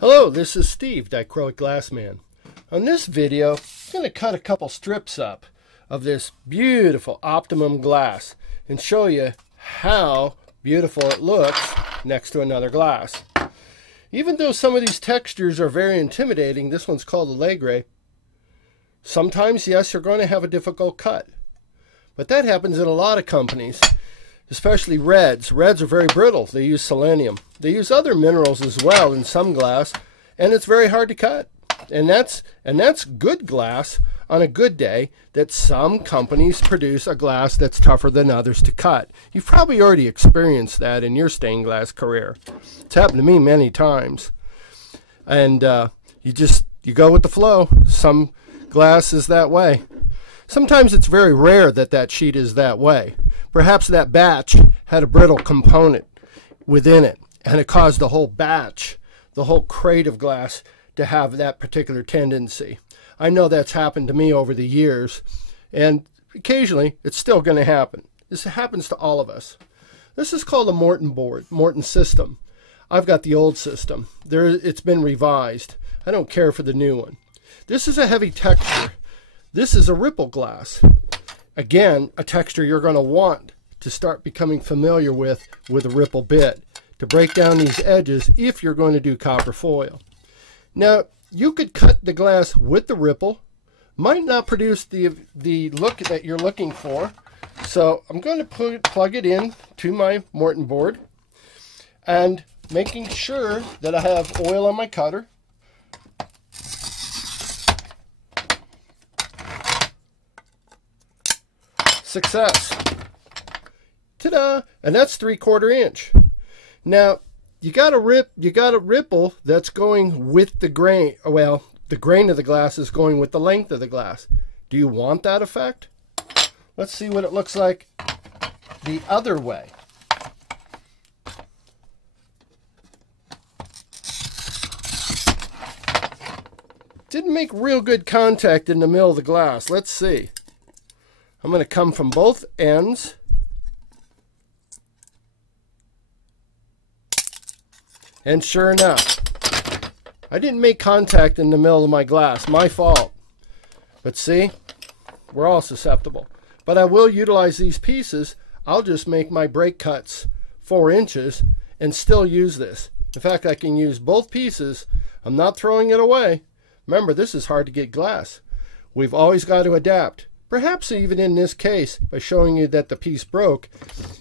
Hello, this is Steve, Dichroic Glass Man. On this video, I'm going to cut a couple strips up of this beautiful Optimum glass and show you how beautiful it looks next to another glass. Even though some of these textures are very intimidating, this one's called a Legre. Sometimes, yes, you're going to have a difficult cut. But that happens in a lot of companies, especially reds. Reds are very brittle. They use selenium. They use other minerals as well in some glass, and it's very hard to cut. And that's good glass on a good day, that some companies produce a glass that's tougher than others to cut. You've probably already experienced that in your stained glass career. It's happened to me many times. And you go with the flow. Some glass is that way. Sometimes it's very rare that that sheet is that way. Perhaps that batch had a brittle component within it, and it caused the whole batch, the whole crate of glass, to have that particular tendency. I know that's happened to me over the years, and occasionally it's still going to happen. This happens to all of us. This is called a Morton board, Morton system. I've got the old system. It's been revised. I don't care for the new one. This is a heavy texture. This is a ripple glass. Again, a texture you're going to want to start becoming familiar with a ripple bit to break down these edges if you're going to do copper foil. Now, you could cut the glass with the ripple. Might not produce the look that you're looking for. So I'm going to plug it in to my Morton board and making sure that I have oil on my cutter. Success. Ta-da! And that's 3/4 inch. Now, you got a ripple that's going with the grain. Well, the grain of the glass is going with the length of the glass. Do you want that effect? Let's see what it looks like the other way. Didn't make real good contact in the middle of the glass. Let's see. I'm going to come from both ends. And sure enough, I didn't make contact in the middle of my glass. My fault. But see, we're all susceptible. But I will utilize these pieces. I'll just make my break cuts 4 inches and still use this. In fact, I can use both pieces. I'm not throwing it away. Remember, this is hard to get glass. We've always got to adapt. Perhaps even in this case, by showing you that the piece broke,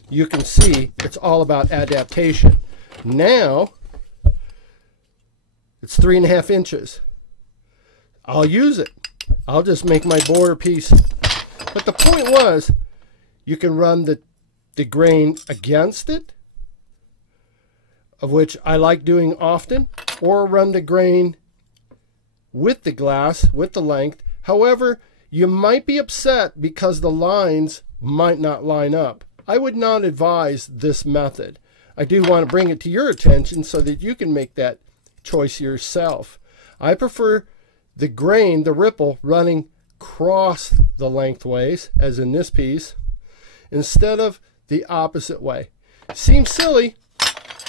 you can see it's all about adaptation. Now, it's 3.5 inches. I'll use it. I'll just make my border piece. But the point was, you can run the grain against it, of which I like doing often, or run the grain with the glass, with the length. However, you might be upset because the lines might not line up. I would not advise this method. I do want to bring it to your attention so that you can make that choice yourself. I prefer the grain, the ripple, running across the lengthways, as in this piece, instead of the opposite way. Seems silly,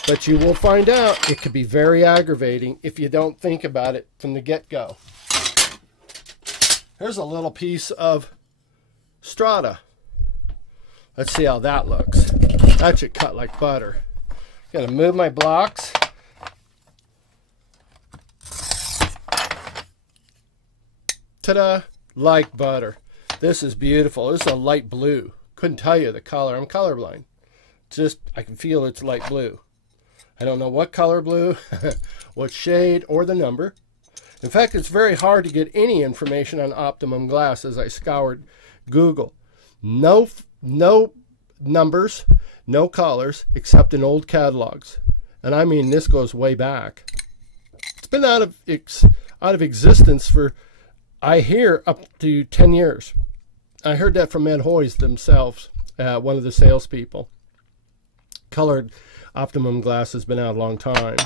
but you will find out it could be very aggravating if you don't think about it from the get-go. Here's a little piece of strata. Let's see how that looks. That should cut like butter. I'm going to move my blocks. Ta-da! Like butter. This is beautiful. This is a light blue. Couldn't tell you the color. I'm colorblind. Just, I can feel it's light blue. I don't know what color blue, what shade, or the number. In fact, it's very hard to get any information on Optimum Glass as I scoured Google. No numbers, no colors, except in old catalogs. And I mean, this goes way back. It's been out of existence for, I hear, up to 10 years. I heard that from Ed Hoyes themselves, one of the salespeople. Colored Optimum Glass has been out a long time.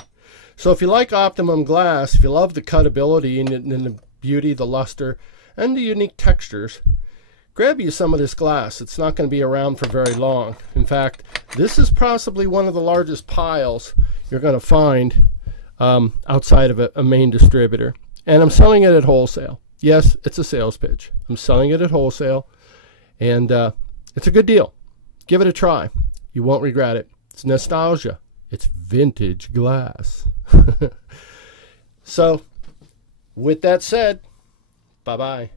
So if you like Optimum Glass, if you love the cutability and the beauty, the luster, and the unique textures, grab you some of this glass. It's not going to be around for very long. In fact, this is possibly one of the largest piles you're going to find outside of a main distributor. And I'm selling it at wholesale. Yes, it's a sales pitch. I'm selling it at wholesale, and it's a good deal. Give it a try. You won't regret it. It's nostalgia. It's vintage glass. So, with that said, bye-bye.